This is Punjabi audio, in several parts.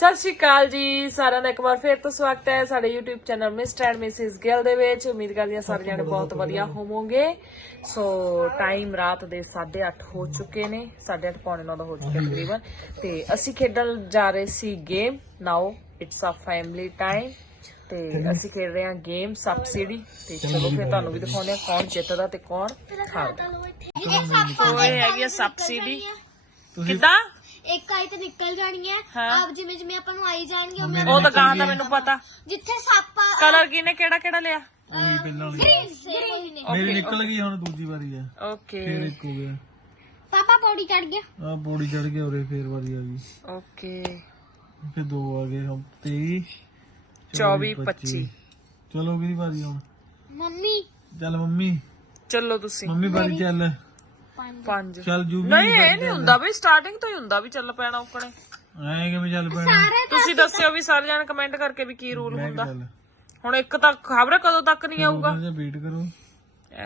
ਸਤਿ ਸ਼੍ਰੀ ਅਕਾਲ ਜੀ ਸਾਰਿਆਂ ਦਾ ਇੱਕ ਵਾਰ ਫੇਰ ਤੋਂ ਸਵਾਗਤ ਹੈ ਸਾਡੇ YouTube channel mister and missus Gill ਦੇ ਵਿੱਚ। ਉਮੀਦ ਕਰਦੀ ਹਾਂ ਸਾਰੇ ਜਣੇ ਬਹੁਤ ਵਧੀਆ ਹੋਵੋਗੇ। ਸੋ ਟਾਈਮ ਰਾਤ ਦੇ 8:30 ਹੋ ਚੁੱਕੇ ਨੇ 8:30 ਪੌਣੇ 9 ਦਾ ਹੋ ਚੁੱਕਿਆ ਤਕਰੀਬਨ। ਤੇ ਅਸੀਂ ਖੇਡਣ ਜਾ ਰਹੇ ਸੀ game now it's a family time ਤੇ ਅਸੀਂ ਖੇਡ ਰਹੇ ਹਾਂ ਗੇਮ ਸਬਸਿਡੀ ਤੇ ਚਲੋ ਫਿਰ ਤੁਹਾਨੂੰ ਵੀ ਦਿਖਾਉਂਦੇ ਹਾਂ ਕੌਣ ਜਿੱਤਦਾ ਤੇ ਕੌਣ ਹਾਰਦਾ। ਹੈਗੀ ਸਬਸਿਡੀ ਕਿੱਦਾਂ? ਇੱਕ ਆਈ ਤੇ ਨਿਕਲ ਜਾਣੀ ਹੈ। ਹਾਂ। ਆਪ ਜਿਵੇਂ ਜਿਵੇਂ ਆਪਾਂ ਨੂੰ ਆਈ ਜਾਣਗੇ ਉਵੇਂ ਉਹ ਦੁਕਾਨ ਦਾ ਮੈਨੂੰ ਪਤਾ। ਜਿੱਥੇ ਸੱਪ ਕਲਰ ਕਿਨੇ ਕਿਹੜਾ ਕਿਹੜਾ ਲਿਆ? ਉਹੀ ਪਹਿਲਾਂ ਵਾਲੀ ਗ੍ਰੀਨ ਸੇਮ ਨੇ। ਮੇਰੀ ਨਿਕਲ ਗਈ ਹੁਣ ਦੂਜੀ ਵਾਰੀ ਆ। ਓਕੇ। ਫੇਰ ਇੱਕ ਹੋ ਗਿਆ। ਪਾਪਾ ਪੌੜੀ ਚੜ ਗਿਆ। ਆ ਪੌੜੀ ਚੜ ਗਿਆ ਉਰੇ ਫੇਰ ਵਾਰੀ ਆ ਗਈ। ਓਕੇ। ਫੇਰ ਦੋ ਆ ਗਏ ਹੁਣ 23 24 25 ਚਲੋ ਕਿਹਦੀ ਵਾਰੀ ਹੁਣ ਮੰਮੀ। ਚੱਲ ਮੰਮੀ। ਚੱਲੋ ਤੁਸੀਂ। ਮੰਮੀ ਵਾਰੀ ਚੱਲ। ਪੰਜ। ਪੰਜ। ਚੱਲ ਜੂ ਵੀ ਨਹੀਂ ਇਹ ਨਹੀਂ ਹੁੰਦਾ ਬਈ ਸਟਾਰਟਿੰਗ ਤੋਂ ਹੀ ਹੁੰਦਾ ਵੀ ਚੱਲ ਪੈਣਾ ਉਕਣੇ ਐ ਕਿਵੇਂ ਚੱਲ ਪੈਣਾ? ਤੁਸੀਂ ਦੱਸਿਓ ਵੀ ਸਾਰੇ ਜਣ ਕਮੈਂਟ ਕਰਕੇ ਵੀ ਕੀ ਰੂਲ ਹੁੰਦਾ। ਹੁਣ ਇੱਕ ਤੱਕ ਖਬਰ ਕਦੋਂ ਤੱਕ ਨਹੀਂ ਆਊਗਾ? ਜੇ ਵੇਟ ਕਰੋ।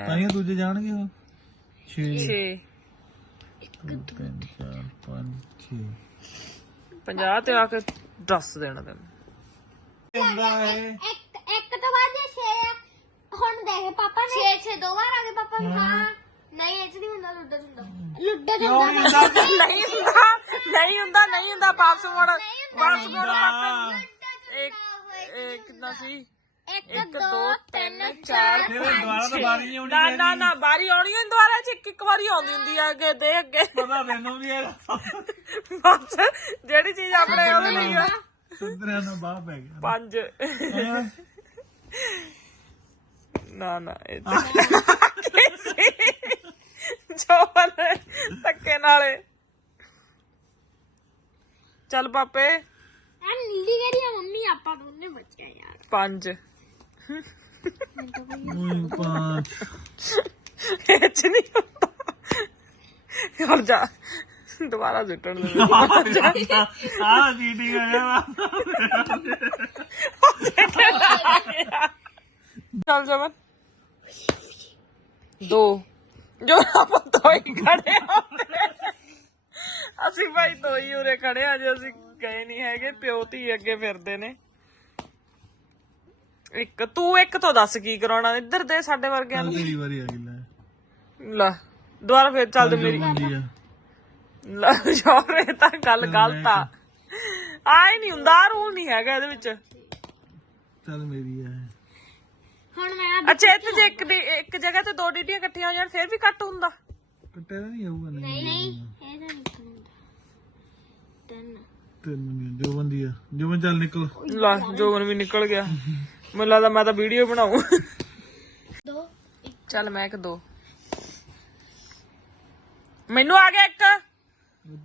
ਤਾਂ ਹੀ ਦੂਜੇ ਜਾਣਗੇ ਉਹ। 6 6 3 4 5 6 50 ਤੇ ਆ ਕੇ ਦੱਸ ਦੇਣਾ ਤੈਨੂੰ। ਹੁੰਦਾ ਹੈ। ਇੱਕ ਇੱਕ ਤੋਂ ਬਾਅਦ ਇਹ 6 ਆ। ਹੁਣ ਦੇਖ ਪਾਪਾ ਨੇ 6 6 ਦੋ ਵਾਰ ਆ ਗਏ ਪਾਪਾ ਨੇ ਹਾਂ। ਨਹੀਂ 'ਚ ਨਹੀਂ ਹੁੰਦਾ ਲੁੱਡੋ ਹੁੰਦਾ ਲੁੱਡੋ ਹੁੰਦਾ ਨਹੀਂ। ਹੁੰਦਾ ਨਹੀਂ ਹੁੰਦਾ ਨਹੀਂ ਹੁੰਦਾ। ਵਾਪਸ ਮੋੜ ਵਾਪਸ ਮੋੜ ਪਾਪੇ ਇੱਕ ਇਹ ਕਿੰਨਾ ਸੀ। ਇੱਕ 1 2 3 4 ਫਿਰ ਦੁਬਾਰਾ ਤਾਂ ਵਾਰੀ ਨਹੀਂ ਆਉਣੀ ਨਾ ਨਾ ਨਾ ਬਾਰੀ ਆਉਣੀ ਹੈ ਦੁਬਾਰਾ ਚ। ਇੱਕ ਇੱਕ ਵਾਰੀ ਆਉਂਦੀ ਹੁੰਦੀ ਆ ਅੱਗੇ ਦੇ ਅੱਗੇ। ਪਤਾ ਤੈਨੂੰ ਵੀ ਇਹ ਬਸ ਜਿਹੜੀ ਚੀਜ਼ ਆਪਣੇ ਉਹਦੇ ਲਈ ਆ। ਸੁੰਦਰਿਆ ਨਾ ਬਾਹ ਪੈ ਗਿਆ। ਪੰਜ? ਨਾ ਨਾ ਇਹ ਤਾਂ ਜੋਨ ਧੱਕੇ ਨਾਲੇ ਚੱਲ ਪਾਪੇ ਆ ਨੀਲੀ ਕਿਹੜੀ ਆ ਮੰਮੀ ਆਪਾਂ ਦੋਨੇ ਬੱਚੇ ਯਾਰ। ਪੰਜ। ਉਈ ਪਾਂਚ ਇਹ ਚ ਨਹੀਂ ਹੁੰਦਾ। ਯਾਰ ਜਾ ਦੁਬਾਰਾ ਸੁੱਟਣ ਦੇ ਆ ਚੀਟਿੰਗ ਆ ਗਿਆ ਚੱਲ ਜਮਨ। ਦੋ। ਜੋ ਆਪਾਂ ਦੋ ਹੀ ਖੜੇ ਆ ਅਸੀਂ ਭਾਈ ਦੋ ਹੀ ਉਰੇ ਖੜੇ ਆ ਜੇ ਅਸੀਂ ਗਏ ਨਹੀਂ ਹੈਗੇ ਪਿਓ ਧੀ ਅੱਗੇ ਫਿਰਦੇ ਨੇ। ਇੱਕ ਤੂੰ ਇੱਕ ਤੋਂ ਦੱਸ ਕੀ ਕਰਾਉਣਾ? ਇੱਧਰ ਦੇ ਸਾਡੇ ਵਰਗਿਆਂ ਨੂੰ। ਤੇਰੀ ਵਾਰੀ ਆ ਗਈ ਲੈ। ਲੈ ਦੁਬਾਰਾ ਫੇਰ ਚੱਲ ਦੇ ਮੇਰੀ। ਲੈ ਇਹ ਤਾਂ ਗੱਲ ਗਲਤ ਆ। ਆਏ ਨਹੀਂ ਹੁੰਦਾ ਰੂਲ ਨਹੀਂ ਹੈਗਾ ਇਹਦੇ ਵਿੱਚ। ਚੱਲ ਮੇਰੀ ਆ। ਹੁਣ ਮੈਂ ਅੱਛਾ ਇੱਥੇ ਜੇ ਇੱਕ ਦੀ ਇੱਕ ਜਗ੍ਹਾ ਤੇ ਦੋ ਡੀਟੀਆਂ ਇਕੱਠੀਆਂ ਹੋ ਜਾਣ ਫਿਰ ਵੀ ਕੱਟ ਹੁੰਦਾ। ਕੱਟੇ ਤਾਂ ਨਹੀਂ ਆਊਗਾ ਨਹੀਂ। ਨਹੀਂ ਇਹਦਾ ਨਿਕਲ ਹੁੰਦਾ ਤਿੰਨ। ਤਿੰਨ ਜੋ ਬੰਦੀ ਆ। ਜੋ ਚੱਲ ਨਿਕਲ। ਲੈ ਜੋਬਨ ਵੀ ਨਿਕਲ ਗਿਆ। ਮੈਨੂੰ ਲੱਗਦਾ ਮੈਂ ਤਾਂ ਵੀਡੀਓ ਬਣਾਉ ਦੋ ਚੱਲ ਮੈਂ ਇੱਕ ਦੋ। ਮੈਨੂੰ ਆ ਗਿਆ ਇੱਕ।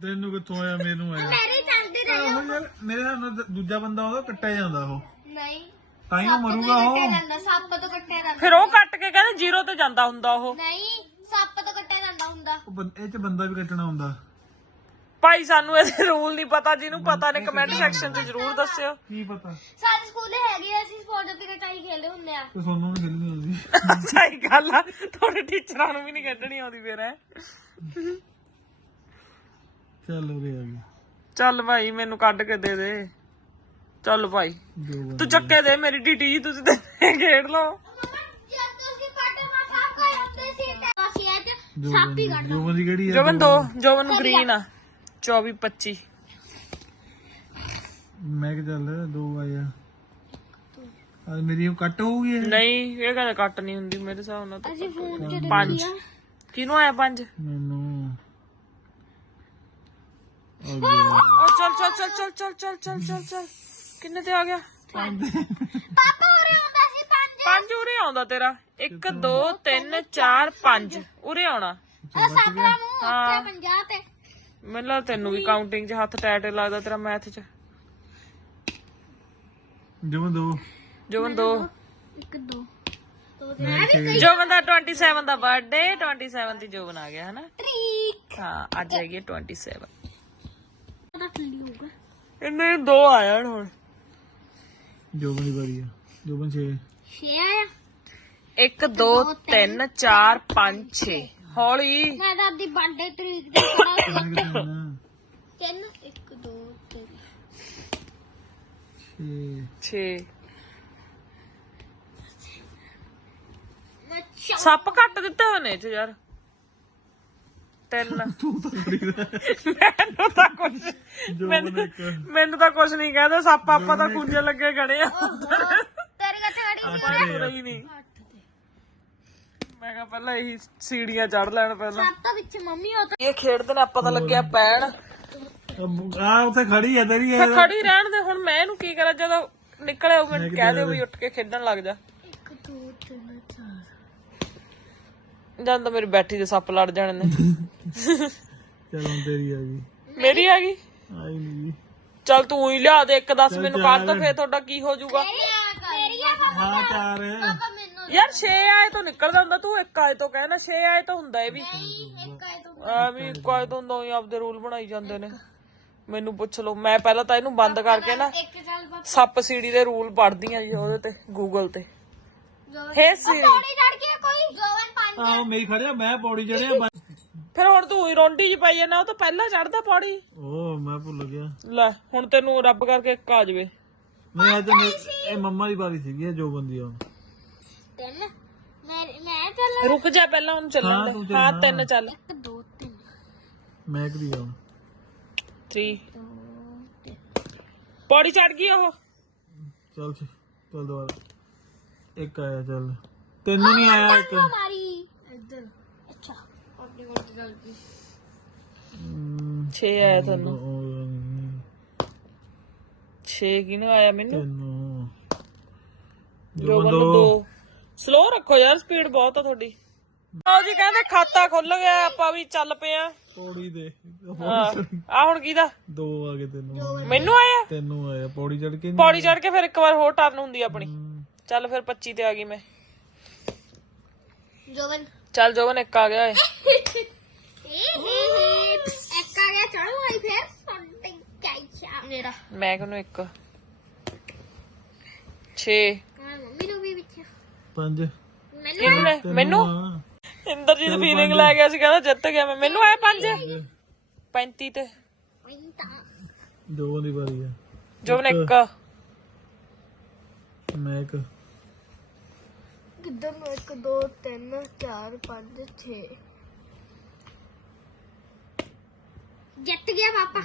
ਤੈਨੂੰ ਕਿੱਥੋਂ ਆਇਆ? ਮੈਨੂੰ ਆਇਆ। ਮੇਰੇ ਚੱਲਦੇ ਰਹੇ ਉਹ ਯਾਰ ਮੇਰੇ ਨਾਲ ਦੂਜਾ ਬੰਦਾ ਉਹਦਾ ਕੱਟਿਆ ਜਾਂਦਾ ਉਹ। ਨਹੀਂ। ਤਾਂ ਹੀ ਉਹ ਮਰੂਗਾ ਉਹ ਕੱਟਿਆ ਜਾਂਦਾ ਸੱਪ ਤੋਂ ਕੱਟਿਆ ਜਾਂਦਾ। ਫਿਰ ਉਹ ਕੱਟ ਕੇ ਕਹਿੰਦੇ ਜ਼ੀਰੋ ਤੇ ਜਾਂਦਾ ਹੁੰਦਾ ਉਹ। ਨਹੀਂ ਸੱਪ ਤੋਂ ਕੱਟਿਆ ਜਾਂਦਾ ਹੁੰਦਾ। ਉਹ ਬੰ- ਇਹ ਚ ਬੰਦਾ ਵੀ ਕੱਟਣਾ ਹੁੰਦਾ। ਭਾਈ ਸਾਨੂੰ ਇਹਦੇ ਰੂਲ ਨਹੀਂ ਪਤਾ ਜਿਹਨੂੰ ਪਤਾ ਨੇ ਕਮੈਂਟ ਸੈਕਸ਼ਨ 'ਚ ਜ਼ਰੂਰ ਦੱਸਿਓ। ਕੀ ਪਤਾ? ਸਾਡੇ ਸਕੂਲੇ ਹੈਗੇ ਆ, ਅਸੀਂ ਸਪੋਰਟ ਪੀਰੀਅਡ ਆਈ ਖੇਲਦੇ ਹੁੰਦੇ ਆ। ਤੇ ਸੋਨੂੰ ਨਹੀਂ ਖੇਲਣੀ ਆਉਂਦੀ। ਸਹੀ ਗੱਲ ਆ ਤੁਹਾਡੇ ਟੀਚਰਾਂ ਨੂੰ ਵੀ ਨਹੀਂ ਕੱਢਣੀ ਆਉਂਦੀ ਫਿਰ ਹੈ। ਚੱਲ ਉਰੇ ਆ ਗਈ ਚੱਲ ਭਾਈ ਮੈਨੂੰ ਕੱਢ ਕੇ ਦੇ ਦੇ। ਚੱਲ ਭਾਈ। ਤੂੰ ਚੱਕੇ ਦੇ ਮੇਰੀ ਡੀਟੀ ਜੀ ਤੁਸੀਂ ਤੇ ਖੇਡ ਲਓ। ਜਦ ਤੁਸੀਂ ਪਾਟੇ ਮਾ ਸਾਫ਼ ਕਰ ਹੁੰਦੇ ਸੀ ਤੇ ਅਸੀਂ ਅੱਜ ਜੋ ਸੱਪ ਹੀ ਬੰਦੀ ਕੱਢ ਜੋ ਬੰਦੀ ਕਿਹੜੀ ਆ? ਜੋਬਨ ਦੋ ਜੋਬਨ ਨੂੰ ਗ੍ਰੀਨ ਆ। 24 25 ਮੈਂ ਕਿ ਚੱਲ ਦੋ ਆਇਆ ਅੱਜ ਮੇਰੀ ਉਹ ਕੱਟ ਹੋਊਗੀ ਇਹ? ਨਹੀਂ ਇਹ ਕਹਿੰਦਾ ਕੱਟ ਨਹੀਂ ਹੁੰਦੀ ਮੇਰੇ ਹਿਸਾਬ ਨਾਲ ਤਾਂ। ਅਸੀਂ ਫੋਨ ਚ ਪੰਜ। ਕਿਹਨੂੰ ਆਇਆ ਪੰਜ? ਮੈਨੂੰ ਆ। ਗਿਆ। ਉਹ ਚੱਲ ਚੱਲ ਚੱਲ ਚੱਲ ਚੱਲ ਚੱਲ ਚੱਲ ਚੱਲ ਚੱਲ। ਕਿੰਨੇ ਤੇ ਆ ਗਿਆ? ਪਾਪਾ ਉਰੇ ਹੁੰਦਾ ਸੀ ਪੰਜ। ਪੰਜ ਉਰੇ ਆਉਂਦਾ ਤੇਰਾ। 1 2 3 4 5 ਉਰੇ ਆਉਣਾ। ਇਹ ਸੱਪ ਦਾ ਮੂੰਹ ਉੱਥੇ 50 ਤੇ। ਮੈਨੂੰ ਤੈਨੂੰ ਵੀ ਕਾਊਂਟਿੰਗ 'ਚ ਹੱਥ ਟੈਟ ਲੱਗਦਾ ਤੇਰਾ ਮੈਥ 'ਚ। ਜੋ ਦੋ। ਜੋਬਨ ਦੋ। ਇੱਕ ਦੋ। ਮੈਂ ਛੇ ਜੋਬਨ ਦਾ 27 ਦਾ ਬਰਥਡੇ 27 ਦੀ ਜੋਬਨ ਆ ਗਿਆ ਹਨਾ? ਤਰੀਕ। ਹਾਂ ਅੱਜ ਹੈਗੀ 27 ਦਾ ਠੰਡੀ ਹੋਊਗਾ। ਇਹਨੇ ਦੋ ਆਇਆ ਹੁਣ। ਜੋ ਬੰਦੀ ਵਾਰੀ ਆ। ਜੋ ਬੰਦ ਛੇ 6 ਆਇਆ 1 2 3 4 5 6 ਹੌਲੀ। ਮੈਂ ਤਾਂ ਆਪਦੀ ਬਰਥਡੇ ਤਰੀਕ? ਤਿੰਨ ਇੱਕ ਦੋ ਤਿੰਨ। ਛੇ। 6 ਮੱਛਾ ਸੱਪ ਕੱਟ ਦਿੱਤੇ ਹੋਏ ਨੇ ਇਹ ਚ ਯਾਰ। ਤਿੰਨ। ਤੂੰ ਤਾਂ ਖੜੀ ਦਾ। ਮੈਨੂੰ ਤਾਂ ਕੁਝ ਮੈਨੂੰ ਮੈਨੂੰ ਤਾਂ ਕੁਝ ਨਹੀਂ ਕਹਿੰਦੇ ਸੱਪ ਆਪਾਂ ਤਾਂ ਕੁੰਜੇ ਲੱਗੇ ਖੜੇ ਆ। ਤੇਰੇ ਕਿੱਥੇ ਖੜੀ ਅੱਠ ਦੇ ਆ। ਰਹੀ ਨਹੀਂ। ਮੈਂ ਕਿਹਾ ਪਹਿਲਾਂ ਇਹੀ ਸੀੜੀਆਂ ਚੜ ਲੈਣ ਪਹਿਲਾਂ। ਸਭ ਤੋਂ ਵਿੱਚ ਮੰਮੀ ਉਹ ਇਹ ਖੇਡਦੇ ਨੇ ਆਪਾਂ ਤਾਂ ਲੱਗਿਆ ਪੈਣ। ਆ ਉੱਥੇ ਖੜੀ ਆ ਤੇਰੀ ਫਿਰ ਖੜੀ ਰਹਿਣ ਦੇ ਹੁਣ ਮੈਂ ਇਹਨੂੰ ਕੀ ਕਰਾਂ ਜਦੋਂ ਨਿਕਲੇ ਉਹ ਮੈਨੂੰ ਕਹਿ ਦਿਓ ਵੀ ਉੱਠ ਕੇ ਖੇਡਣ ਲੱਗ ਜਾ। 1 2 3 4 ਜਦ ਤਾਂ ਮੇਰੀ ਬੈਠੀ ਦੇ ਸੱਪ ਲੜ ਜਾਣੇ ਨੇ। ਚਲ ਹੁਣ ਤੇਰੀ ਆ ਗਈ। ਮੇਰੀ ਆ ਗਈ? ਆਈ ਨਹੀਂ ਚੱਲ ਤੂੰ ਹੀ ਲਿਆ ਦੇ ਇੱਕ ਦੱਸ ਮੈਨੂੰ ਕੱਢ ਦੋ ਫੇਰ ਤੁਹਾਡਾ ਕੀ ਹੋ ਜਾਊਗਾ? ਮੇਰੀ ਆ ਪਾਪਾ ਹਾਂ ਚਾਰ। ਹੈ ਮੈਨੂੰ ਯਾਰ 6 ਆਏ ਤੋਂ ਨਿਕਲਦਾ ਹੁੰਦਾ ਤੂੰ ਇੱਕ ਆਏ ਤੋਂ ਕਹਿਣਾ 6 ਆਏ ਤੋਂ ਹੁੰਦਾ ਇਹ ਵੀ। ਇੱਕ ਆਏ ਤੋਂ ਆ ਵੀ ਇੱਕ ਆਏ ਤੋਂ ਹੁੰਦਾ ਹੀ ਆਪਦੇ ਰੂਲ ਬਣਾਈ ਜਾਂਦੇ ਨੇ। ਮੈਨੂੰ ਪੁੱਛ ਲਓ ਮੈਂ ਪਹਿਲਾਂ ਤਾਂ ਇਹਨੂੰ ਬੰਦ ਕਰਕੇ ਨਾ ਸੱਪ ਸੀੜੀ ਦੇ ਰੂਲ ਪੜ੍ਹਦੀ ਆ ਜੀ ਉਹਦੇ ਤੇ ਗੂਗਲ ਤੇ। ਹੇ ਪੌੜੀ ਚੜ ਗਿਆ ਕੋਈ? ਜੋਵਨ ਪੰਜ ਆਹੋ ਮੇਰੀ ਖੜਿਆ ਮੈਂ ਪੌੜੀ ਚੜਿਆ ਫਿਰ ਹੁਣ ਤੂੰ ਹੀ ਰੋਂਡੀ ਚ ਪਾਈ ਨਾ ਉਹ ਤਾਂ ਪਹਿਲਾਂ ਚੜਦਾ ਪੌੜੀ। ਓ ਮੈਂ ਭੁੱਲ ਗਿਆ। ਲੈ ਹੁਣ ਤੈਨੂੰ ਰੱਬ ਕਰਕੇ ਇੱਕ ਆ ਜਾਵੇ। ਨਹੀਂ ਅੱਜ ਮੇ- ਇਹ ਮੰਮਾ ਦੀ ਵਾਰੀ ਸੀਗੀ ਇਹ ਜੋ ਬੰਦੀ ਆ। ਤਿੰਨ। ਮੈਂ ਮੈਂ ਚੱਲ ਰੁਕ ਜਾ ਪਹਿਲਾਂ ਉਹਨੂੰ ਚੱਲਣ ਹਾਂ, ਦੇ। ਤੂੰ ਚੱਲ, ਹਾਂ ਹਾਂ। ਤਿੰਨ ਚੱਲ। 1 2 3 ਮੈਂ ਕਰੀ ਆ। 3 ਪੌੜੀ ਚੜ ਗਈ ਉਹ। ਚੱਲ ਛੇ, ਚੱਲ ਦੁਬਾਰਾ। ਇੱਕ ਆਇਆ ਚੱਲ। ਤੈਨੂੰ ਨਹੀਂ ਆਇਆ ਇੱਕ। ਮਾਰੀ। ਇੱਧਰ। ਅੱਛਾ। ਆਪਣੀ ਕੋਲ ਚੱਲ ਗਈ 6 ਆਇਆ ਤੁਹਾਨੂੰ। ਉਹ 6 ਕਿਹਨੂੰ ਆਇਆ ਮੈਨੂੰ? ਤੈਨੂੰ। ਜੋ ਬੰਦੋ ਦੋ। ਸਲੋ ਰੱਖੋ ਯਾਰ ਸਪੀਡ ਬਹੁਤ ਆ ਤੁਹਾਡੀ। ਆਓ ਜੀ ਕਹਿੰਦੇ ਖਾਤਾ ਖੁੱਲ ਗਿਆ ਆਪਾਂ ਵੀ ਚੱਲ ਪਏ ਆ। ਪੌੜੀ ਦੇ। ਆ ਹੁਣ ਕਿਹਦਾ ਦੋ? ਆ ਗਏ ਤੈਨੂੰ। ਮੈਨੂੰ ਆਇਆ? ਤੈਨੂੰ ਆਇਆ। ਪੌੜੀ ਚੜ ਕੇ ਪੌੜੀ ਚੜ ਕੇ ਫਿਰ ਇੱਕ ਵਾਰ ਹੋਰ ਟਰਨ ਹੁੰਦੀ ਆਪਣੀ। ਚੱਲ ਫਿਰ 25 ਤੇ ਆ ਗਈ ਮੈਂ। ਜੋਵਨ ਚੱਲ ਜੋਬਨ ਇੱਕ ਆ ਗਿਆ ਏ। ਇੱਕ ਆ ਗਿਆ ਚੜੋ ਆਈ ਫਿਰ। ਸੰਟਿੰਗ ਚਾਈਚਾ ਮੇਰਾ ਮੈਂ ਕਿਹਨੂੰ ਇੱਕ? 6 ਮੰਮੀ ਨੂੰ ਵੀ ਵਿੱਚ। ਪੰਜ। ਮੈਨੂੰ ਕਿਹਨੇ ਮੈਨੂੰ? ਹਾਂ, ਇੰਦਰਜੀਤ ਫੀਲਿੰਗ ਲੈ ਗਿਆ ਸੀ ਕਹਿੰਦਾ ਜਿੱਤ ਗਿਆ ਮੈਂ। ਮੈਨੂੰ ਆਇਆ 5 35 ਤੇ। ਮਿੰਟਾ ਦੋ ਦੀ ਵਾਰੀ ਆ। ਜੋਬਨ ਇੱਕ। ਮੈਂ ਇੱਕ। ਕਿੱਧਰ ਨੂੰ 1 2 3 4 5 6 ਜਿੱਤ ਗਿਆ ਪਾਪਾ।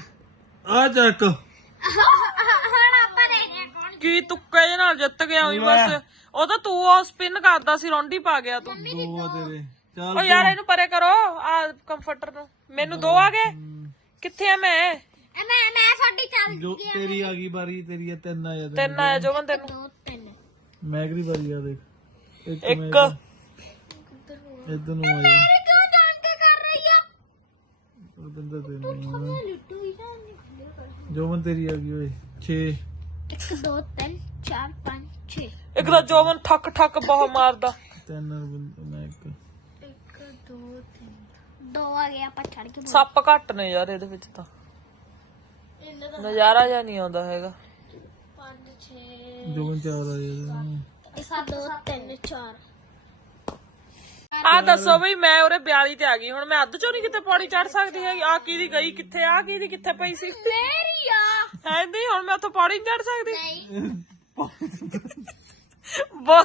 ਆ ਚੱਕ ਹੁਣ ਆਪਾਂ ਦੇਖਦੇ ਕੌਣ ਕੀ ਤੁੱਕੇ ਜੇ ਨਾਲ ਜਿੱਤ ਗਿਆ ਉਹੀ ਬਸ। ਉਹ ਤਾਂ ਤੂੰ ਉਹ ਸਪਿਨ ਕਰਦਾ ਸੀ ਰੌਂਡੀ ਪਾ ਗਿਆ ਤੂੰ। ਦੋ ਆ ਤੇਰੇ। ਚੱਲ ਓ ਯਾਰ ਇਹਨੂੰ ਪਰੇ ਕਰੋ ਆ ਕੰਫਰਟਰ ਨੂੰ। ਮੈਨੂੰ ਦੋ ਆ ਗਏ? ਕਿੱਥੇ ਆ ਮੈਂ? ਮੈਂ ਮੈਂ ਸਾਡੀ ਚੱਲ ਜੋ ਤੇਰੀ ਆ ਗਈ ਵਾਰੀ ਤੇਰੀ ਆ ਤਿੰਨ ਆਇਆ ਤੈਨੂੰ ਤਿੰਨ ਆਇਆ ਜੋਬਨ ਤੈਨੂੰ। 2 3 ਮੈਂ ਕਿਹਦੀ ਵਾਰੀ ਆ ਦੇਖ। ਇੱਕ। ਇੱਕ ਇਧਰ ਨੂੰ ਆਇਆ। ਕਿਉਂ ਜਾਣ ਕੇ ਕਰ ਰਹੀ ਆ? ਉਧਰ ਤੈਨੂੰ ਲੁੱਟੂ ਹੀ ਜਾਣ ਜੋ ਮਨ ਤੇਰੀ ਆ ਗਈ ਓਏ। 6 1 2 3 4 5 6 ਇੱਕ ਤਾਂ ਜੋਬਨ ਠੱਕ ਠੱਕ ਬਹੁਤ ਮਾਰਦਾ। ਤਿੰਨ ਬੰਦ- ਮੈਂ ਇੱਕ। 1 2 3 ਦੋ ਆ ਗਿਆ ਆਪਾਂ ਛੱਡ ਕੇ ਸੱਪ ਘੱਟ ਨੇ ਯਾਰ ਇਹਦੇ ਵਿੱਚ ਤਾਂ। ਇਹਨਾਂ ਦਾ ਨਜ਼ਾਰਾ ਜਿਹਾ ਨਹੀਂ ਆਉਂਦਾ ਹੈਗਾ। 5 6 ਜੋ ਮਨ ਚਾਰ ਆਇਆ 1 2 3 4 ਆ ਦੱਸੋ ਬਈ ਮੈਂ ਉਰੇ 42 ਤੇ ਆ ਗਈ। ਹੁਣ ਮੈਂ ਅੱਧ ਚੋਂ ਨਹੀਂ ਕਿਤੇ ਪੌੜੀ ਚੜ ਸਕਦੀ ਹੈਗੀ ਆ ਕਿਹਦੀ ਗਈ? ਕਿੱਥੇ? ਆ ਕਿਹਦੀ ਕਿੱਥੇ ਪਈ ਸੀ? ਮੇਰੀ ਆ। ਹੈ ਨਹੀਂ ਹੁਣ ਮੈਂ ਉੱਥੋਂ ਪੌੜੀ ਨਹੀਂ ਚੜ ਸਕਦੀ। ਨਹੀਂ। ਬੋਲ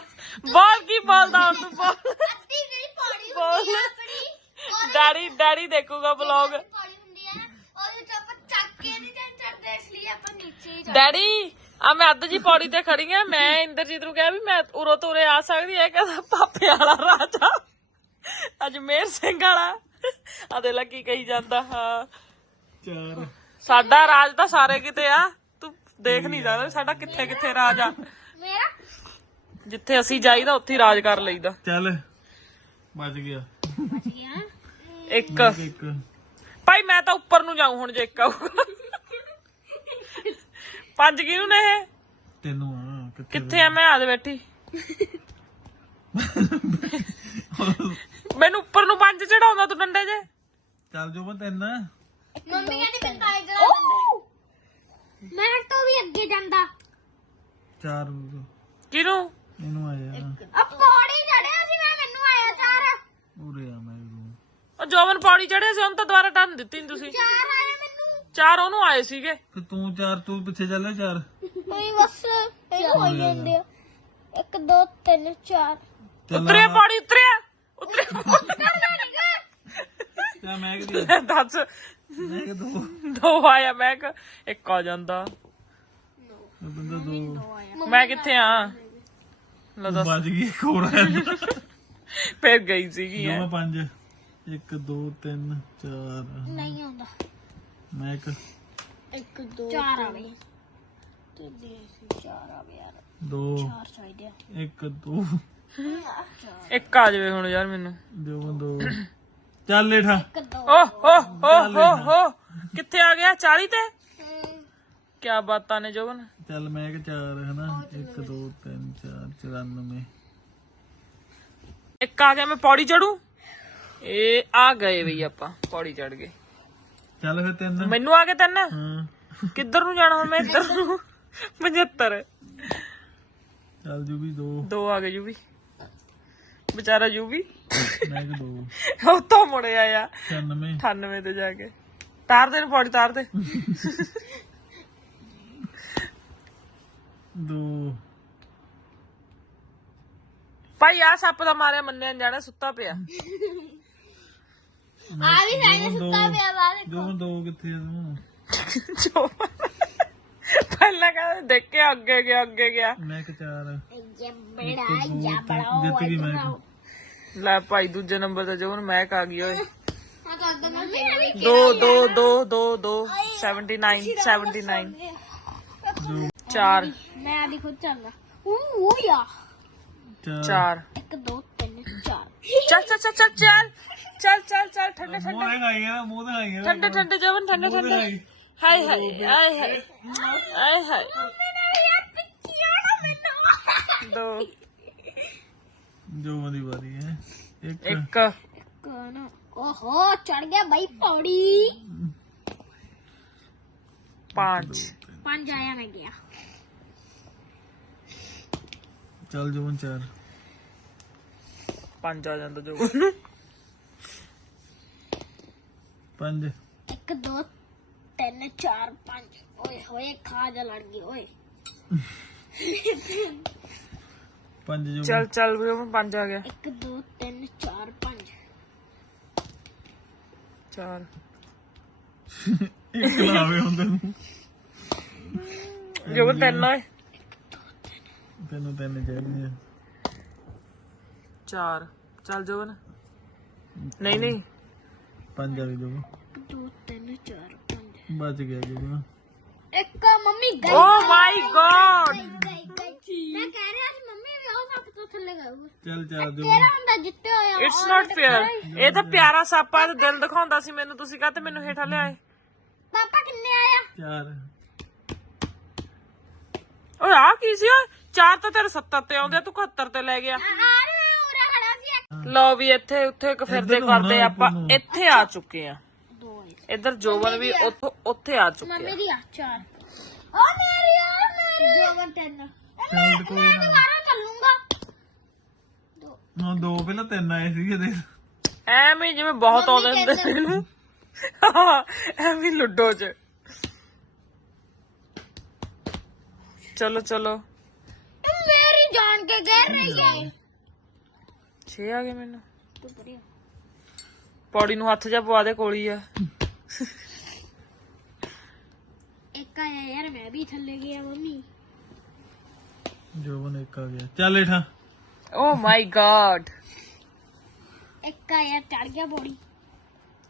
ਬੋਲ ਕੀ ਬੋਲਦਾ ਹੁਣ ਤੂੰ? ਬੋਲ। ਅੱਧੀ ਜਿਹੜੀ ਪੌੜੀ ਬੋਲ ਹੁੰਦੀ ਆ ਆਪਣੀ। ਡੈਡੀ ਡੈਡੀ ਦੇਖੂਗਾ ਵਲੌਗ ਪੌੜੀ ਹੁੰਦੀ ਆ ਉਹਦੇ ਚ ਆਪਾਂ ਚੱਕ ਕੇ ਨਹੀਂ ਜਾਂ ਚੜਦੇ ਇਸ ਲਈ ਆਪਾਂ ਨੀਚੇ ਹੀ ਡੈਡੀ ਆ ਮੈਂ ਅੱਧ ਜੀ ਪੌੜੀ ਤੇ ਖੜੀ ਆ ਮੈਂ ਇੰਦਰਜੀਤ ਨੂੰ ਕਿਹਾ ਵੀ ਮੈਂ ਉਰੋ ਤੁਰੇ ਆ ਸਕਦੀ ਐ ਕਹਿੰਦਾ ਪਾਪੇ ਵਾਲਾ ਰਾਜਾ। ਅਜਮੇਰ ਸਿੰਘ ਵਾਲਾ। ਆ ਦੇ ਲੱਗੀ ਕਹੀ ਜਾਂਦਾ ਹਾਂ। ਚਾਰ। ਸਾਡਾ ਰਾਜ ਤਾਂ ਸਾਰੇ ਕਿਤੇ ਆ ਤੂੰ ਦੇਖ ਨਹੀਂ ਸਕਦਾ ਸਾਡਾ ਕਿੱਥੇ ਕਿੱਥੇ ਰਾਜ ਆ। ਮੇਰਾ? ਜਿੱਥੇ ਅਸੀਂ ਜਾਈਦਾ ਉੱਥੇ ਹੀ ਰਾਜ ਕਰ ਲਈਦਾ। ਚੱਲ ਬਚ ਗਿਆ। ਬਚ ਗਿਆ। ਇੱਕ। ਇੱਕ। ਭਾਈ ਮੈਂ ਤਾਂ ਉੱਪਰ ਨੂੰ ਜਾਊਂ ਹੁਣ ਜੇ ਇੱਕ ਆਊਗਾ। ਪੰਜ ਕਿਹਨੂੰ ਨੇ ਇਹ? ਤੈਨੂੰ ਆ ਕਿੱਥੇ ਕਿੱਥੇ ਆ? ਮੈਂ ਆਦੇ ਬੈਠੀ। ਮੈਨੂੰ ਉੱਪਰ ਨੂੰ ਪੰਜ ਚੜਾਉਂਦਾ ਤੂੰ ਡੰਡੇ ਜੇ। ਚੱਲ ਜੋ ਮਨ ਤਿੰਨ ਮੰਮੀ ਕਹਿੰਦੀ ਮੈਂ ਤਾਂ ਮੈਂ ਵੀ ਅੱਗੇ ਜਾਂਦਾ। ਚਾਰ ਕਿਹਨੂੰ? ਇਹਨੂੰ ਆਇਆ। ਆ ਪੌੜੀ ਚੜਿਆ ਸੀ ਮੈਂ ਮੈਨੂੰ ਆਇਆ ਚਾਰ। ਉਰੇ ਆ ਮੈਂ। ਉਹ ਜੋਬਨ ਪੌੜੀ ਚੜਿਆ ਸੀ ਉਹਨੂੰ ਤਾਂ ਦੁਬਾਰਾ ਟਰਨ ਦਿੱਤੀ ਨੀ ਤੁਸੀਂ। ਚਾਰ ਆਇਆ ਮੈਨੂੰ ਚਾਰ ਉਹਨੂੰ ਆਏ ਸੀਗੇ। ਤੇ ਤੂੰ ਚਾਰ ਤੂੰ ਪਿੱਛੇ ਚੱਲੇ ਚਾਰ। ਕੋਈ ਬਸ ਇਹ ਹੋ ਜਾਂਦੇ ਆ। 1 2 3 4 ਚੱਲ ਉਤਰਿਆ ਪਾਣੀ ਉਤਰਿਆ। ਉਤਰਿਆ। ਚੱਲ ਮੈਂ ਕਿ ਦੱਸ। ਮੈਂ ਕਿ ਦੋ। ਦੋ ਆਇਆ ਮੈਂ ਕਿ ਇੱਕ ਆ ਜਾਂਦਾ। ਇਹ ਬੰਦਾ ਦੋ। ਮੈਂ ਕਿੱਥੇ ਆ? ਲੈ ਦੱਸ। ਵੱਜ ਗਈ ਹੋਰ ਆਇਆ। ਫਿਰ ਗਈ ਸੀਗੀ ਦੋਵਾਂ ਪੰਜ। ਇੱਕ ਦੋ ਤਿੰਨ ਚਾਰ। ਨਹੀਂ ਆਉਂਦਾ। ਮੈਂ ਇੱਕ 1 2 4 ਆ ਗਏ ਤੇ ਦੇ 4 ਆ ਗਏ ਯਾਰ। ਦੋ। 4 ਚਾਹੀਦੇ ਆ। ਇੱਕ ਦੋ। ਇੱਕ ਆ ਜਾਵੇ ਹੁਣ ਯਾਰ ਮੈਨੂੰ। ਦੋ ਦੋ। ਚੱਲ ਏਠਾ 1 2 ਓ ਹੋ ਹੋ ਹੋ ਹੋ ਕਿੱਥੇ ਆ ਗਿਆ? 40 ਤੇ? ਕੀ ਬਾਤਾਂ ਨੇ ਜੋਬਨ? ਚੱਲ ਮੈਂ ਕਿ ਚਾਰ ਹੈ ਨਾ ਇੱਕ ਦੋ ਤਿੰਨ ਚਾਰ 94 ਇੱਕ ਆ ਗਿਆ ਮੈਂ ਪੌੜੀ ਚੜੂ। ਇਹ ਆ ਗਏ ਬਈ ਆਪਾਂ ਪੌੜੀ ਚੜ ਗਏ। ਚੱਲ ਫਿਰ ਤਿੰਨ। ਮੈਨੂੰ ਆ ਗਏ ਤਿੰਨ? ਹਾਂ। ਕਿੱਧਰ ਨੂੰ ਜਾਣਾ ਹੁਣ ਮੈਂ ਇੱਧਰ ਨੂੰ? 75 ਚੱਲ ਜੂ ਵੀ ਦੋ। ਦੋ ਆ ਗਏ ਜੂਵੀ। ਵਿਚਾਰਾ ਜੂਵੀ। ਮੈਂ ਕਿ ਦੋ। ਉੱਤੋਂ ਮੁੜਿਆ ਆ 96 98 ਤੇ ਜਾ ਕੇ। ਤਾਰ ਦੇ ਨੂੰ ਪੌੜੀ ਤਾਰ ਦੇ। ਦੋ। ਭਾਈ ਆ ਸੱਪ ਦਾ ਮਾਰਿਆ ਮੰਨਿਆ ਨੀ ਜਾਣਾ ਸੁੱਤਾ ਪਿਆ। ਦੋ ਦੋ ਦੂਜੇ ਨੰਬਰ ਤੇ ਜੋਨ ਮੈਕ ਆ ਗਈ ਓਏ। ਦੋ ਦੋ ਦੋ ਦੋ ਦੋ 79 79 ਚਾਰ। ਮੈਂ ਅਭੀ ਖੁਦ ਚੱਲਦਾ। ਊ ਯਾ ਚਾਰ। 1 2 3 4 ਚੱਲ ਚੱਲ ਚੱਲ ਚੱਲ ਚੱਲ ਚੱਲ। ਠੰਡੇ ਠੰਡੇ। ਮੂੰਹ ਦਿਖਾਈ ਆ ਮੂੰਹ ਦਿਖਾਈ ਆ। ਠੰਡੇ ਠੰਡੇ ਜਵਨ ਠੰਡੇ ਠੰਡੇ। ਹਾਏ ਹਾਏ ਆਏ ਹਾਏ ਹਾਏ। ਦੋ। ਜੋ ਦੀ ਵਾਰੀ ਹੈ। ਇੱਕ। ਇੱਕ। ਕੌਣ? ਓਹੋ ਚੜ ਗਿਆ ਬਾਈ ਪੌੜੀ। ਪੰਜ। ਪੰਜ ਆਇਆ ਮੈਂ ਗਿਆ। ਚੱਲ ਜਵਨ ਚਾਰ। ਪੰਜ ਆ ਜਾਂਦਾ ਜੋਬਨ ਪੰਜ। 1 2 3 4 5 ਓਏ ਹੋਏ ਖਾ ਜਾ ਲੜ ਗਈ ਓਏ। ਪੰਜ ਜੋ ਚੱਲ ਚੱਲ ਜੋਬਨ ਪੰਜ ਆ ਗਿਆ। 1 2 3 4 5 ਚਾਰ ਇੱਕ ਲਾਵੇ ਹੁੰਦੇ ਨੂੰ। ਜੋਬਨ ਤਿੰਨ ਓਏ ਤੈਨੂੰ ਤਿੰਨ ਚਾਹੀਦੇ ਆ। ਚਾਰ। ਚੱਲ ਜੋਬਨ। ਨਹੀਂ ਨਹੀਂ। ਪੰਜ ਆ ਗਏ ਜੋ 2 3 4 5 ਬਚ ਗਿਆ ਜੋ ਇੱਕ ਮੰਮੀ ਗਈ। ਓ ਮਾਈ ਗॉड ਗਈ ਗਈ ਮੈਂ ਕਹਿ ਰਿਹਾ ਸੀ ਮੰਮੀ ਵੀ ਉਹ ਸੱਪ ਤੋਂ ਥੱਲੇ ਗਊਗਾ ਚੱਲ ਚਾਰ ਜੋ ਤੇਰਾ ਹੁੰਦਾ ਜਿੱਤੇ ਹੋਇਆ ਇਟਸ ਨਾਟ ਫੇਅਰ ਇਹ ਤਾਂ ਪਿਆਰਾ ਸੱਪ ਆ ਤੇ ਦਿਲ ਦਿਖਾਉਂਦਾ ਸੀ ਮੈਨੂੰ। ਤੁਸੀਂ ਕਹਤੇ ਮੈਨੂੰ ਹੇਠਾਂ ਲਿਆਏ? ਪਾਪਾ ਕਿੰਨੇ ਆਇਆ? ਚਾਰ। ਓਏ ਆ ਕੀ ਸੀ? ਓਏ ਚਾਰ ਤਾਂ ਤੇਰੇ 70 ਤੇ ਆਉਂਦੇ ਤੂੰ 71 ਤੇ ਲੈ ਗਿਆ। ਲਓ ਵੀ ਇੱਥੇ ਉੱਥੇ ਇੱਕ ਫਿਰਦੇ ਇੱਧਰ ਨੂੰ ਕਰਦੇ ਆਉਣਾ, ਆਪਾਂ। ਇੱਧਰ ਨੂੰ। ਇੱਥੇ ਆ ਚੁੱਕੇ ਆ। ਦੋ ਆਏ ਇੱਧਰ ਜੋਬਨ ਵੀ ਉੱਥੋਂ ਉੱਥੇ ਆ ਚੁੱਕੇ ਮੰਮੀ ਆ ਦੀ ਆ ਚਾਰ। ਓ ਮੇਰੀ ਆ ਮੇਰੀ। ਜੋਵਨ ਟੈਨ ਚੱਲ ਕੋਈ ਨਾ ਦੁਬਾਰਾ ਚੱਲੂੰਗਾ। ਹਾਂ ਦੋ ਪਹਿਲਾਂ ਤਿੰਨ ਆਏ ਸੀਗੇ ਦੇ ਐਵੇਂ ਜਿਵੇਂ ਬਹੁਤ ਆਉਂਦੇ ਹੁੰਦੇ ਨੇ ਇਹਨੂੰ। ਐਵੇਂ ਲੁੱਡੋ ਚ। ਚਲੋ ਚਲੋ। ਇਹ ਮੇਰੀ ਜਾਨ ਕੇ ਗਿਰ ਰਹੀ ਹੈ। 6 ਆ ਗਏ ਮੈਨੂੰ। ਤੂੰ ਪਰੇ ਪੌੜੀ ਨੂੰ ਹੱਥ ਜਾ ਪਵਾ ਦੇ ਕੋਲੀ ਆ। ਇੱਕ ਆਇਆ ਯਾਰ ਮੈਂ ਵੀ ਥੱਲੇ ਗਿਆ ਮੰਮੀ। ਜੋਬਨ ਇੱਕ ਆ ਗਿਆ। ਚੱਲ ਏਠਾ ਓ ਮਾਈ ਗॉड ਇੱਕ ਆਇਆ ਚੜ ਗਿਆ ਬੋੜੀ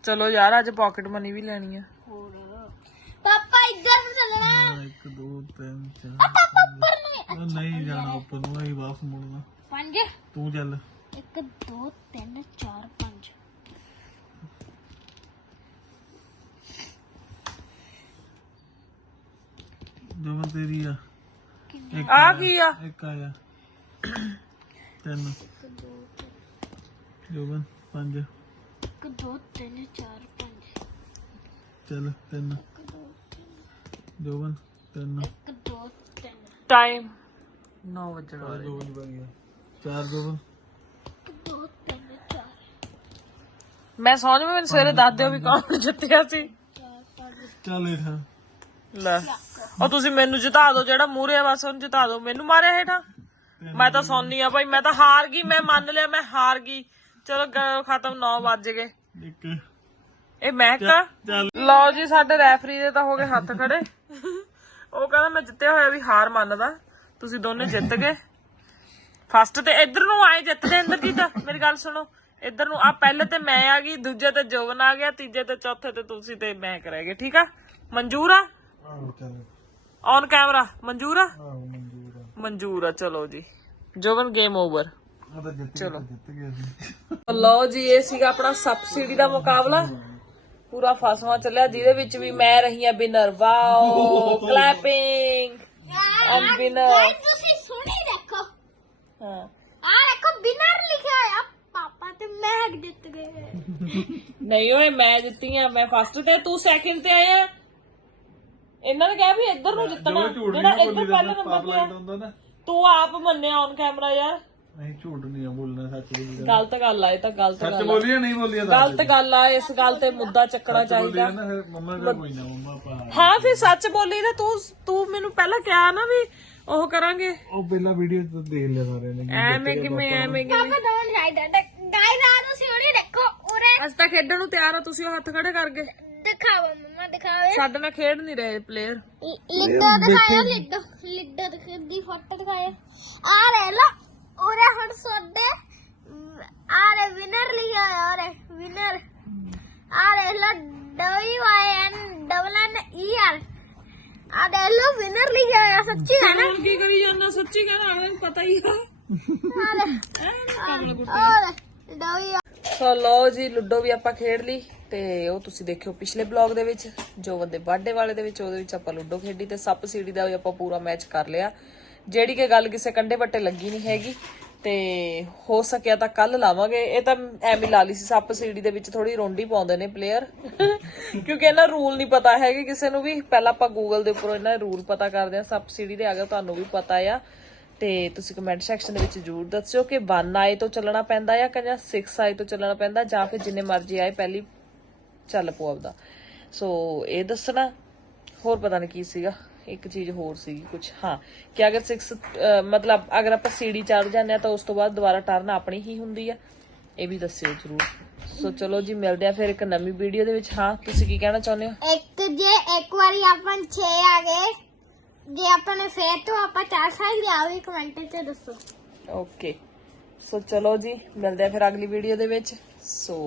ਚਲੋ ਯਾਰ ਅੱਜ ਪਾਕਟ ਮਨੀ ਵੀ ਲੈਣੀ ਆ। ਹੋਰ। ਪਾਪਾ ਇੱਧਰ ਨੂੰ ਚੱਲਣਾ। ਹਾਂ, ਇੱਕ ਦੋ ਤਿੰਨ ਚਾਰ ਪਾਪਾ ਉੱਪਰ ਨੂੰ। ਨਹੀਂ ਜਾਣਾ ਉੱਪਰ ਨੂੰ ਅਸੀਂ ਵਾਪਸ ਮੁੜਨਾ। ਪੰਜ। ਤੂੰ ਚੱਲ। ਇੱਕ ਦੋ ਤਿੰਨ ਚਾਰ ਪੰਜ ਜੋਬਨ ਤੇਰੀ ਆ ਇੱਕ ਆ ਆਇਆ, ਕੀ ਆ ਇੱਕ ਆਇਆ ਤਿੰਨ ਜੋਬਨ ਪੰਜ ਇੱਕ ਦੋ ਤਿੰਨ ਚਾਰ ਪੰਜ ਚੱਲ ਤਿੰਨ ਜੋਬਨ ਤਿੰਨ ਇੱਕ ਦੋ ਤਿੰਨ ਟਾਈਮ 9 ਵਜਣ ਵਾਲੇ ਜੋਬਨ ਬਣ ਗਿਆ ਚਾਰ ਜੋਬਨ ਇੱਕ ਦੋ ਤਿੰਨ ਚਾਰ ਮੈਂ ਸੌਂ ਜਾਵਾਂ ਮੈਨੂੰ ਸਵੇਰੇ ਦੱਸ ਦਿਓ ਵੀ ਕੌਣ ਜਿੱਤਿਆ ਸੀ। ਚੱਲ ਇਥਾਂ ਲੈ। ਉਹ ਤੁਸੀਂ ਮੈਨੂੰ ਜਿਤਾ ਦਿਓ ਜਿਹੜਾ ਮੂਰੇ ਬਸ ਉਹਨੂੰ ਜਿਤਾ ਦਿਓ। ਮੈਨੂੰ ਮਾਰਿਆ ਹੇਠਾਂ? ਮੈਂ ਤਾਂ ਸੌਣੀ ਆ ਭਾਈ ਮੈਂ ਤਾਂ ਹਾਰ ਗਈ ਮੈਂ ਮੰਨ ਲਿਆ ਮੈਂ ਹਾਰ ਗਈ। ਚਲੋ ਗ- ਖਤਮ 9 ਵੱਜ ਗਏ। ਇੱਕ। ਇਹ ਮਹਿਕ ਚੱਲ ਲਓ ਜੀ ਸਾਡੇ ਰੈਫਰੀ ਦੇ ਤਾਂ ਹੋ ਗਏ ਹੱਥ ਖੜੇ। ਉਹ ਕਹਿੰਦਾ ਮੈਂ ਜਿੱਤਿਆ ਹੋਇਆ ਵੀ ਹਾਰ ਮੰਨਦਾ। ਤੁਸੀਂ ਦੋਨੇ ਜਿੱਤ ਗਏ। ਫਸਟ ਤੇ ਇੱਧਰ ਨੂੰ ਆਏ ਜਿੱਤਦੇ ਇੰਦਰਜੀਤ ਮੇਰੀ ਗੱਲ ਸੁਣੋ। ਇੱਧਰ ਨੂੰ ਆ ਪਹਿਲੇ ਤੇ ਮੈਂ ਆ ਗਈ ਦੂਜੇ ਤੇ ਜੋਬਨ ਆ ਗਿਆ ਤੀਜੇ ਤੇ ਚੌਥੇ ਤੇ ਤੁਸੀਂ ਤੇ ਮੈਂ ਰਹਿ ਗਏ ਠੀਕ ਆ? ਮਨਜ਼ੂਰ ਆ? ਆਹੋ ਚੱਲ। ਔਨ ਕੈਮਰਾ ਮਨਜ਼ੂਰ ਆ? ਆਹੋ ਮਨਜ਼ੂਰ ਆ। ਮਨਜ਼ੂਰ ਆ ਚਲੋ ਜੀ। ਜੋਬਨ ਗੇਮ ਓਵਰ ਉਹ ਤਾਂ ਜਿੱਤ ਚਲੋ। ਜਿੱਤ ਗਿਆ ਸੀ ਲਓ ਜੀ ਇਹ ਸੀਗਾ ਆਪਣਾ ਸਬਸਿਡੀ ਦਾ ਮੁਕਾਬਲਾ। ਪੂਰਾ ਫਸਵਾ ਚੱਲਿਆ ਜਿਹਦੇ ਵਿੱਚ ਵੀ ਮੈਂ ਰਹੀ ਆ ਬਿਨਰ ਵਾਓ ਕਲੈਪਿੰਗ ਆਮ ਬਿਨਰ ਤੁਸੀਂ ਸੁਣੀ ਦੇਖੋ। ਹਾਂ। ਆ ਦੇਖੋ ਵਿਨਰ ਲਿਖਿਆ ਹੋਇਆ। ਪਾਪਾ ਤੇ ਮੈਂ ਜਿੱਤ ਗਏ ਨਹੀਂ ਓਏ ਮੈਂ ਜਿੱਤੀ ਆ ਮੈਂ ਫਸਟ ਤੇ ਤੂੰ ਸੈਕਿੰਡ ਤੇ ਆਇਆ। ਇਹਨਾਂ ਨੇ ਕਿਹਾ ਵੀ ਇੱਧਰ ਨੂੰ ਜਿੱਤਣਾ। ਜਿਹੜਾ ਇੱਧਰ ਪਹਿਲੇ ਨੰਬਰ ਤੇ ਆ ਤੂੰ ਆਪ ਮੰਨਿਆ ਔਨ ਕੈਮਰਾ ਯਾਰ। ਨਹੀਂ ਝੂਠ ਨਹੀਂ ਆ ਬੋਲਣਾ ਸੱਚ ਬੋਲੀ ਗਲਤ ਗੱਲ ਆ ਇਹ ਤਾਂ ਗਲਤ ਸੱਚ ਗੱਲ ਆ। ਬੋਲੀ ਜਾਂ ਨਹੀਂ ਬੋਲੀ ਦੱਸ ਗਲਤ ਗੱਲ ਆ ਇਸ ਗੱਲ ਤੇ ਮੁੱਦਾ ਚੱਕਣਾ ਚਾਹੀਦਾ ਆ ਨਾ ਫਿਰ ਮੰਮਾ ਦਾ ਕੋਈ ਨਾ ਮੰਮਾ ਪਾ ਹਾਂ ਫਿਰ ਸੱਚ ਬੋਲੀ ਤਾਂ ਤੂੰ ਤੂੰ ਮੈਨੂੰ ਪਹਿਲਾਂ ਕਿਹਾ ਨਾ ਵੀ ਉਹ ਕਰਾਂਗੇ। ਉਹ ਪਹਿਲਾਂ ਵੀਡੀਓ ਤੋਂ ਦੇਖ ਲਿਆ ਸਾਰਿਆਂ ਨੇ ਐਵੇਂ ਕਿਵੇਂ ਐਵੇਂ ਕਿਵੇਂ? ਪਾਪਾ ਡੋਂਟ ਰਾਈਟ ਗਾਇਸ ਆ ਤੁਸੀਂ ਹੁਣੀ ਦੇਖੋ ਉਰੇ। ਅੱਜ ਤਾਂ ਖੇਡਣ ਨੂੰ ਤਿਆਰ ਆ ਤੁਸੀਂ ਉਹ ਹੱਥ ਖੜੇ ਕਰਕੇ। ਦਿਖਾਓ ਮੰਮਾ ਦਿਖਾਓ। ਸਾਡੇ ਨਾਲ ਖੇਡ ਨਹੀਂ ਰਹੇ ਪਲੇਅਰ ਲਿੱਡੋ ਦਿਖਾਇਆ ਲਿੱਡੋ ਲਿੱਡੋ ਦੀ ਫੋਟੋ ਦਿਖਾਇਆ ਆ ਰੇ ਲਾ ਉਰੇ ਹੁਣ ਸੋਡੇ ਆ ਰੇ ਵਿਨਰ ਲਿਖਿਆ ਹੋਇਆ ਉਰੇ ਵਿਨਰ ਆ ਰੇ ਲਾ W I N double N E R ਆ ਦੇ ਲੋ ਵਿਨਰ ਲਿਖਿਆ ਹੋਇਆ ਸੱਚੀ ਹੈ ਨਾ ਕੀ ਕਰੀ ਜਾਂਦਾ ਸੱਚੀ ਕਹਿੰਦਾ ਨੂੰ ਪਤਾ ਹੀ ਆ ਡਬਲਯੂ ਸੋ ਲਓ ਜੀ ਲੁੱਡੋ ਵੀ ਆਪਾਂ ਖੇਡ ਲਈ ਤੇ ਉਹ ਤੁਸੀਂ ਦੇਖਿਓ ਪਿਛਲੇ ਬਲੌਗ ਦੇ ਵਿੱਚ ਜੋਵਨ ਦੇ ਬਰਥਡੇ ਵਾਲੇ ਦੇ ਵਿੱਚ ਉਹਦੇ ਵਿੱਚ ਆਪਾਂ ਲੁੱਡੋ ਖੇਡੀ ਤੇ ਸੱਪ ਸੀੜੀ ਦਾ ਵੀ ਆਪਾਂ ਪੂਰਾ ਮੈਚ ਕਰ ਲਿਆ ਜਿਹੜੀ ਕਿ ਗੱਲ ਕਿਸੇ ਕੰਡੇ ਵੱਟੇ ਲੱਗੀ ਨਹੀਂ ਹੈਗੀ ਤੇ ਹੋ ਸਕਿਆ ਤਾਂ ਕੱਲ ਲਾਵਾਂਗੇ। ਇਹ ਤਾਂ ਐਵੇਂ ਲਾ ਲਈ ਸੀ ਸੱਪ ਸੀੜੀ ਦੇ ਵਿੱਚ ਥੋੜੀ ਰੋਂਡੀ ਪਾਉਂਦੇ ਨੇ ਪਲੇਅਰ ਕਿਉਂਕਿ ਇਹਨਾਂ ਰੂਲ ਨਹੀਂ ਪਤਾ ਹੈਗੇ ਕਿਸੇ ਨੂੰ ਵੀ। ਪਹਿਲਾਂ ਆਪਾਂ ਗੂਗਲ ਦੇ ਉੱਪਰੋਂ ਇਹਨਾਂ ਰੂਲ ਪਤਾ ਕਰਦੇ ਆ ਸੱਪ ਸੀੜੀ ਦੇ ਅਗਰ ਤੁਹਾਨੂੰ ਵੀ ਪਤਾ ਆ। ਤੇ ਤੁਸੀਂ ਕਮੈਂਟ ਸੈਕਸ਼ਨ ਦੇ ਵਿੱਚ ਜਰੂਰ ਦੱਸਿਓ ਕਿ 1 ਆਏ ਤੋਂ ਚੱਲਣਾ ਪੈਂਦਾ ਆ ਜਾਂ 6 ਆਏ ਤੋਂ ਚੱਲਣਾ ਪੈਂਦਾ ਜਾਂ ਫਿਰ ਜਿੰਨੇ ਮਰਜ਼ੀ ਆਏ ਪਹਿਲੀ ਚੱਲ ਪੋ ਆਪਦਾ। ਸੋ ਇਹ ਦੱਸਣਾ। ਹੋਰ ਪਤਾ ਨਹੀਂ ਕੀ ਸੀਗਾ। ਇੱਕ ਚੀਜ਼ ਹੋਰ ਸੀਗੀ ਕੁਝ ਹਾਂ ਕਿ ਅਗਰ 6 ਮਤਲਬ ਅਗਰ ਆਪਾਂ ਸੀੜੀ ਚੜ ਜਾਂਦੇ ਆ ਤਾਂ ਉਸ ਤੋਂ ਬਾਅਦ ਦੁਬਾਰਾ ਟਰਨ ਆਪਣੀ ਹੀ ਹੁੰਦੀ ਆ। ਇਹ ਵੀ ਦੱਸਿਓ ਜਰੂਰ। ਸੋ ਚਲੋ ਜੀ ਮਿਲਦੇ ਆ ਫਿਰ ਇੱਕ ਨਵੀਂ ਵੀਡੀਓ ਦੇ ਵਿੱਚ। ਹਾਂ ਤੁਸੀਂ ਕੀ ਕਹਿਣਾ ਚਾਹੁੰਦੇ ਹੋ? ਇੱਕ ਜੇ ਇੱਕ ਵਾਰੀ ਆਪਾਂ 6 ਆ ਗਏ ਜੇ ਆਪਾਂ ਨੇ ਫੇਰ ਤੋਂ ਆਪਾਂ 4 ਸਾਈਜ਼ ਲਿਆ ਵੀ ਕਮੈਂਟ 'ਚ ਦੱਸੋ। ਓਕੇ ਸੋ ਚਲੋ ਜੀ ਮਿਲਦੇ ਆ ਫਿਰ ਅਗਲੀ ਵੀਡੀਓ ਦੇ ਵਿੱਚ। ਸੋ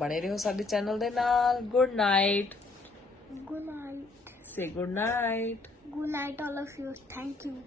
ਬਣੇ ਰਹੋ ਸਾਡੇ ਚੈਨਲ ਦੇ ਨਾਲ। Good night good night say good night good night all of you thank you